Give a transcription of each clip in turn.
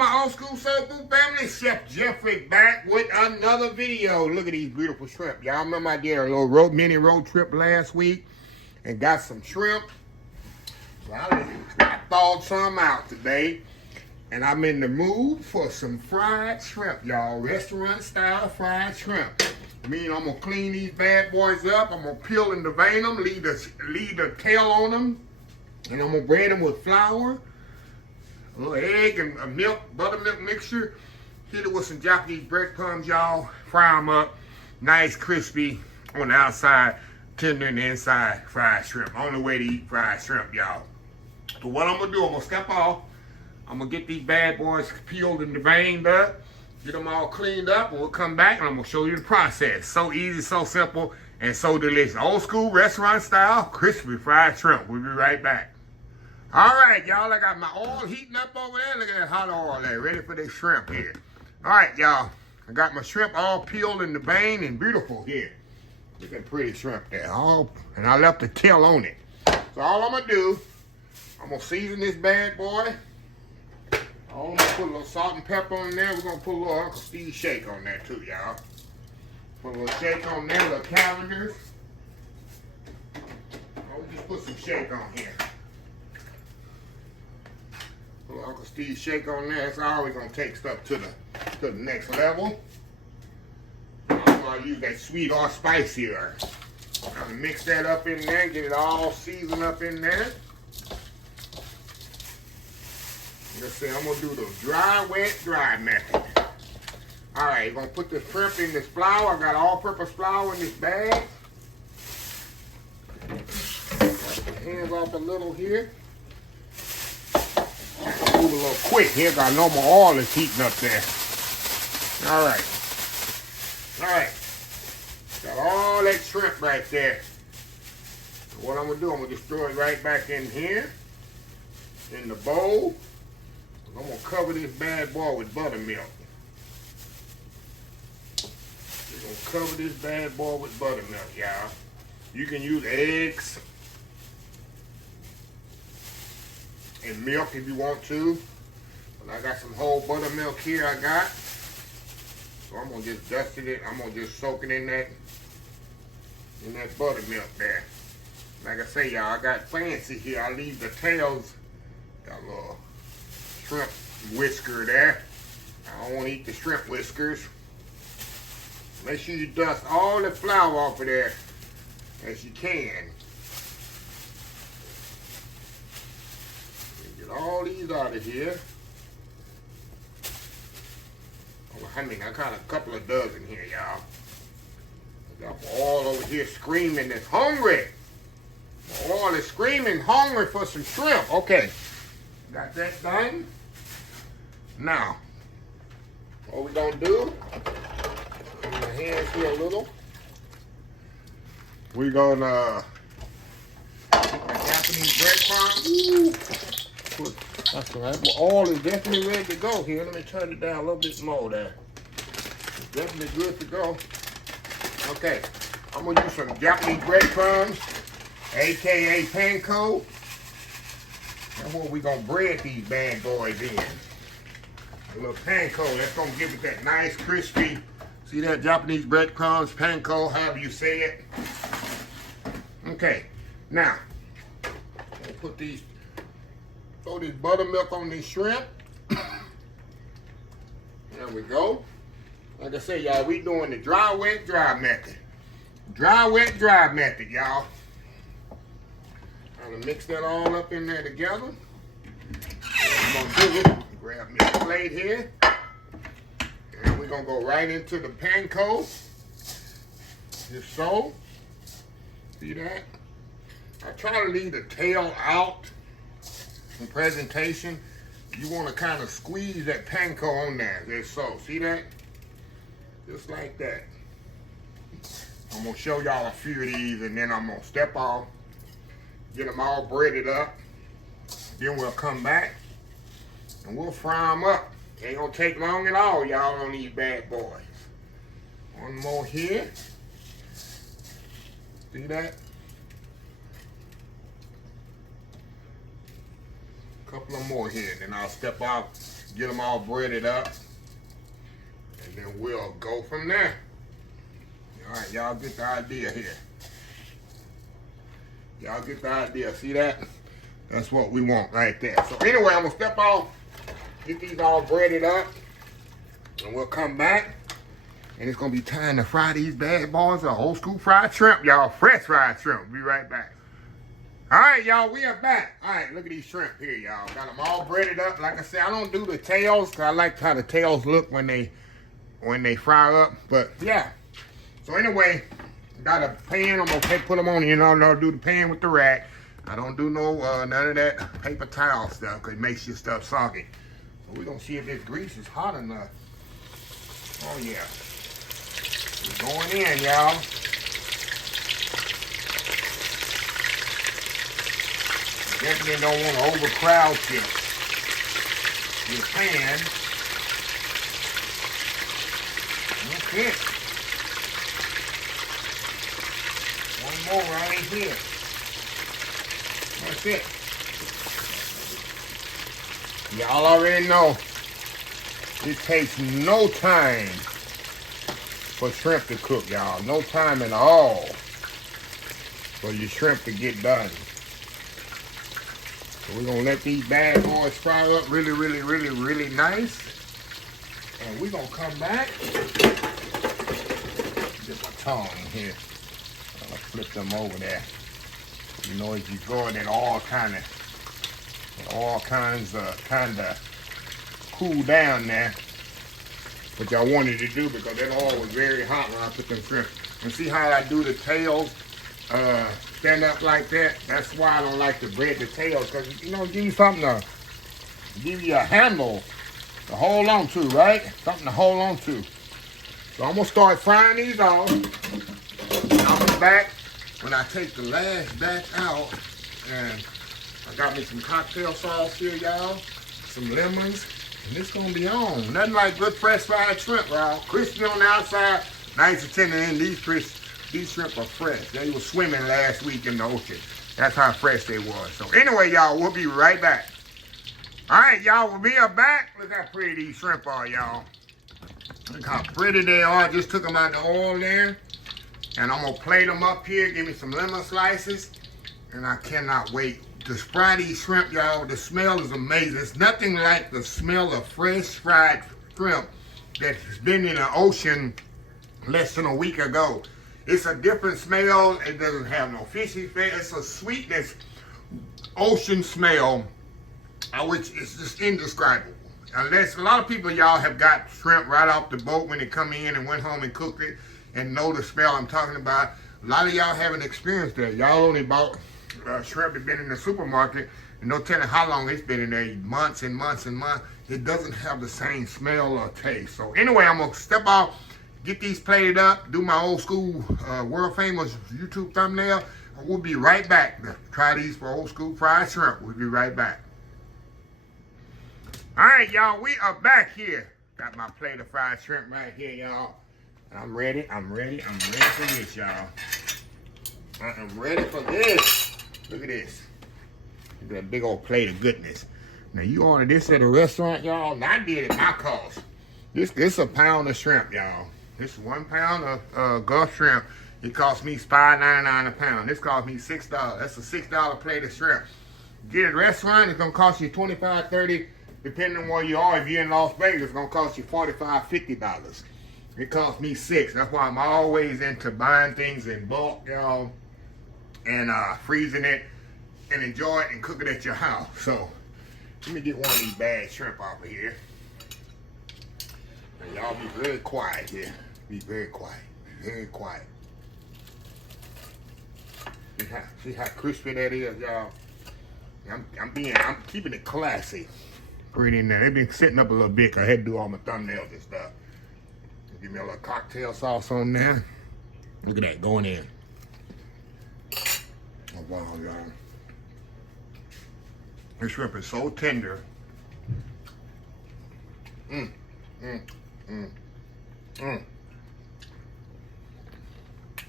my old school soul food family? Chef Jeffrey back with another video. Look at these beautiful shrimp. Y'all remember I did a little mini road trip last week and got some shrimp. So I thawed some out today. And I'm in the mood for some fried shrimp, y'all. Restaurant style fried shrimp. Meaning I'm gonna clean these bad boys up. I'm gonna peel and devein them, leave the tail on them. And I'm gonna braid them with flour, a little egg and a milk, buttermilk mixture. Hit it with some Japanese breadcrumbs, y'all. Fry them up, nice crispy on the outside, tender on the inside, fried shrimp. Only way to eat fried shrimp, y'all. So what I'm gonna do, I'm gonna step off. I'm gonna get these bad boys peeled and deveined up, get them all cleaned up, and we'll come back and I'm gonna show you the process. So easy, so simple, and so delicious. Old school restaurant style, crispy fried shrimp. We'll be right back. All right, y'all, I got my oil heating up over there. Look at that hot oil there, ready for this shrimp here. All right, y'all, I got my shrimp all peeled and deveined and beautiful here. Look at that pretty shrimp there, and I left the tail on it. So all I'm gonna do, I'm gonna season this bad boy. I'm gonna put a little salt and pepper on there. We're gonna put a little Uncle Steve shake on there too, y'all. Put a little shake on there, a little Cavender's. I'll just put some shake on here. Put a little Uncle Steve shake on there. It's always gonna take stuff to the next level. I'm gonna use that sweet or spicier. I'm gonna mix that up in there, get it all seasoned up in there. Let's see, I'm gonna do the dry, wet, dry method. All right, you're gonna put the shrimp in this flour. I got all-purpose flour in this bag. Wipe the hands off a little here. Move a little quick here, got no more oil is heating up there. All right. Got all that shrimp right there. So what I'm gonna do, I'm gonna just throw it right back in here, in the bowl. I'm gonna cover this bad boy with buttermilk. We're gonna cover this bad boy with buttermilk, y'all. You can use eggs and milk if you want to. But I got some whole buttermilk here I got. So I'm gonna just dust it. I'm gonna just soak it in that buttermilk there. Like I say, y'all, I got fancy here. I leave the tails, got a little shrimp whisker there. I don't want to eat the shrimp whiskers. Make sure you dust all the flour off of there as you can. Get all these out of here. I mean, I got a couple of dozen here, y'all. I got my oil over here screaming, it's hungry. My oil is screaming, hungry for some shrimp. Okay, got that done. Now, what we're gonna do, put my hands here a little. We're gonna get my Japanese breadcrumbs. That's all right. Well, oil is definitely ready to go here. Let me turn it down a little bit more there. It's definitely good to go. Okay, I'm gonna use some Japanese breadcrumbs, aka panko. That's what we're gonna bread these bad boys in. A little panko, that's gonna give it that nice crispy, see that Japanese breadcrumbs, panko, however you say it. Okay, now, I'm gonna throw this buttermilk on these shrimp. There we go. Like I say, y'all, we doing the dry, wet, dry method. Dry, wet, dry method, y'all. I'm gonna mix that all up in there together. I'm gonna do it. Grab me a plate here. And we're gonna go right into the panko. Just so. See that? I try to leave the tail out in presentation. You want to kind of squeeze that panko on there. Just so. See that? Just like that. I'm gonna show y'all a few of these and then I'm gonna step off, get them all breaded up. Then we'll come back and we'll fry them up. Ain't gonna take long at all, y'all, on these bad boys. One more here. See that? A couple of more here, then I'll step out Get them all breaded up. And then we'll go from there. All right, y'all get the idea here. Y'all get the idea. See that? That's what we want right there. So anyway, I'm gonna step off, get these all breaded up, and we'll come back. And it's gonna be time to fry these bad boys of old school fried shrimp, y'all. Fresh fried shrimp. Be right back. All right, y'all, we are back. All right, look at these shrimp here, y'all. Got them all breaded up. Like I said, I don't do the tails, because I like how the tails look when they fry up. But yeah. So anyway, got a pan. I'm gonna put them on. You know, I'll do the pan with the rack. I don't do no none of that paper towel stuff, because it makes your stuff soggy. So we're gonna see if this grease is hot enough. Oh yeah. We're going in, y'all. Definitely don't want to overcrowd your pan. That's it. One more right here. That's it. Y'all already know it takes no time for shrimp to cook, y'all. No time at all for your shrimp to get done. So we're gonna let these bad boys fry up really, really, really, really nice. And we're gonna come back. Get my tongue here. I'll flip them over there. You know, as you go, that all kinds of cool down there. What y'all wanted to do, because that oil was very hot when I put them shrimp. And see how I do the tails stand up like that? That's why I don't like to bread the tails, because, you know, give you something to, give you a handle to hold on to, right? Something to hold on to. So I'm gonna start frying these off. I'll be back when I take the last batch out. And I got me some cocktail sauce here, y'all. Some lemons. And it's gonna be on. Nothing like good fresh fried shrimp, y'all. Crispy on the outside, nice and tender in. These shrimp are fresh. They were swimming last week in the ocean. That's how fresh they was. So anyway, y'all, we'll be right back. All right, y'all, we'll be back. Look how pretty these shrimp are, y'all. Look how pretty they are. Just took them out of the oil there. And I'm gonna plate them up here. Give me some lemon slices. And I cannot wait to fry these shrimp, y'all. The smell is amazing. It's nothing like the smell of fresh fried shrimp that's been in the ocean less than a week ago. It's a different smell. It doesn't have no fishy fat. It's a sweetness, ocean smell, which is just indescribable. Unless a lot of people, y'all, have got shrimp right off the boat when they come in and went home and cooked it and know the smell I'm talking about. A lot of y'all haven't experienced that. Y'all only bought shrimp that been in the supermarket, and no telling how long it's been in there, months and months and months. It doesn't have the same smell or taste. So anyway, I'm gonna step off, get these plated up, do my old school world famous YouTube thumbnail. We'll be right back to try these for old school fried shrimp. We'll be right back. All right, y'all, we are back here. Got my plate of fried shrimp right here, y'all. I'm ready for this, y'all. I am ready for this. Look at this. Look at that big old plate of goodness. Now, you order this at a restaurant, y'all, and I did it my cost. This a pound of shrimp, y'all. This 1 pound of Gulf shrimp. It cost me $5.99 a pound. This cost me $6. That's a $6 plate of shrimp. Get at a restaurant, it's gonna cost you $25, $30, depending on where you are. If you're in Las Vegas, it's gonna cost you $45, $50. It cost me $6. That's why I'm always into buying things in bulk, y'all, and freezing it and enjoy it and cook it at your house. So let me get one of these bad shrimp off of here. And y'all be very quiet here. Be very quiet. Very quiet. See how crispy that is, y'all. I'm keeping it classy. Pretty in there. They've been sitting up a little bit. I had to do all my thumbnails and stuff. Give me a little cocktail sauce on there. Look at that, going in. Oh, wow, y'all. This shrimp is so tender.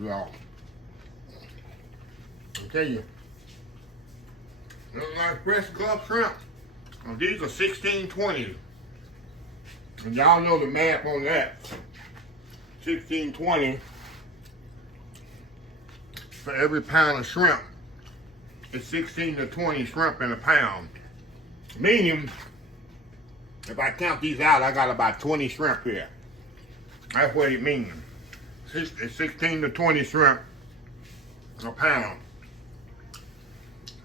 Y'all. I tell you, look like fresh Gulf shrimp. Now, these are 16.20 And y'all know the math on that. 16.20 for every pound of shrimp. It's 16 to 20 shrimp in a pound. Meaning, if I count these out, I got about 20 shrimp here. That's what it means. It's 16 to 20 shrimp a pound.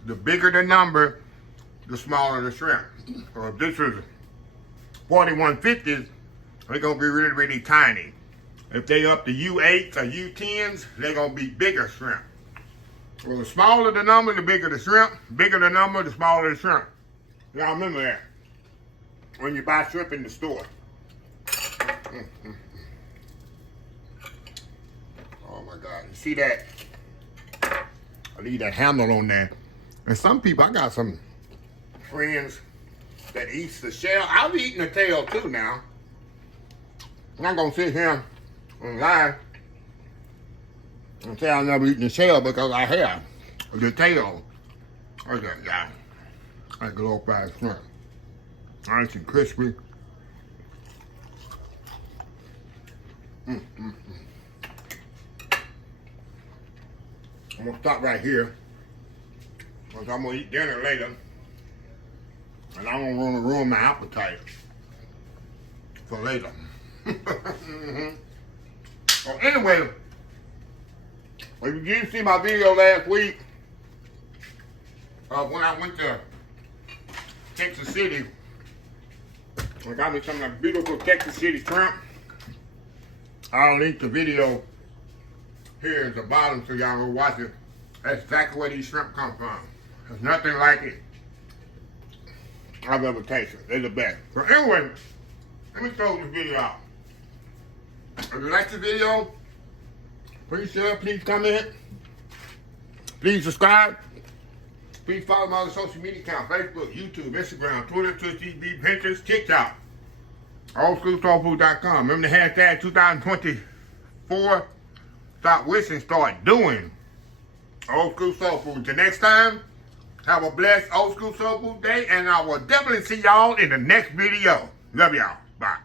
The bigger the number, the smaller the shrimp. So if this is 4150s, they're gonna be really, really tiny. If they up to U8s or U10s, they're gonna be bigger shrimp. Well, the smaller the number, the bigger the shrimp. Bigger the number, the smaller the shrimp. Y'all remember that when you buy shrimp in the store. Oh my God, you see that? I leave that handle on there. And some people, I got some friends that eats the shell. I've eaten the tail too now. I'm not gonna sit here and lie and say I've never eaten the shell because I have the tail. Look at that. Like a little fried shrimp. Nice and crispy. I'm gonna stop right here because I'm gonna eat dinner later and I don't want to ruin my appetite for later. Well, anyway, if you didn't see my video last week when I went to Texas City, I got me some of the beautiful Texas City shrimp. I'll link the video here at the bottom so y'all go watch it. That's exactly where these shrimp come from. There's nothing like it I've ever tasted. They're the best. So anyway, let me close this video out. If you like the video, please share, please comment, please subscribe. Please follow my other social media accounts: Facebook, YouTube, Instagram, Twitter, Twitch TV, Pinterest, TikTok. OldSchoolSoulFood.com. Remember the hashtag 2024. Stop wishing, start doing. Old School Soul Food. Until next time, have a blessed Old School Soul Food day, and I will definitely see y'all in the next video. Love y'all. Bye.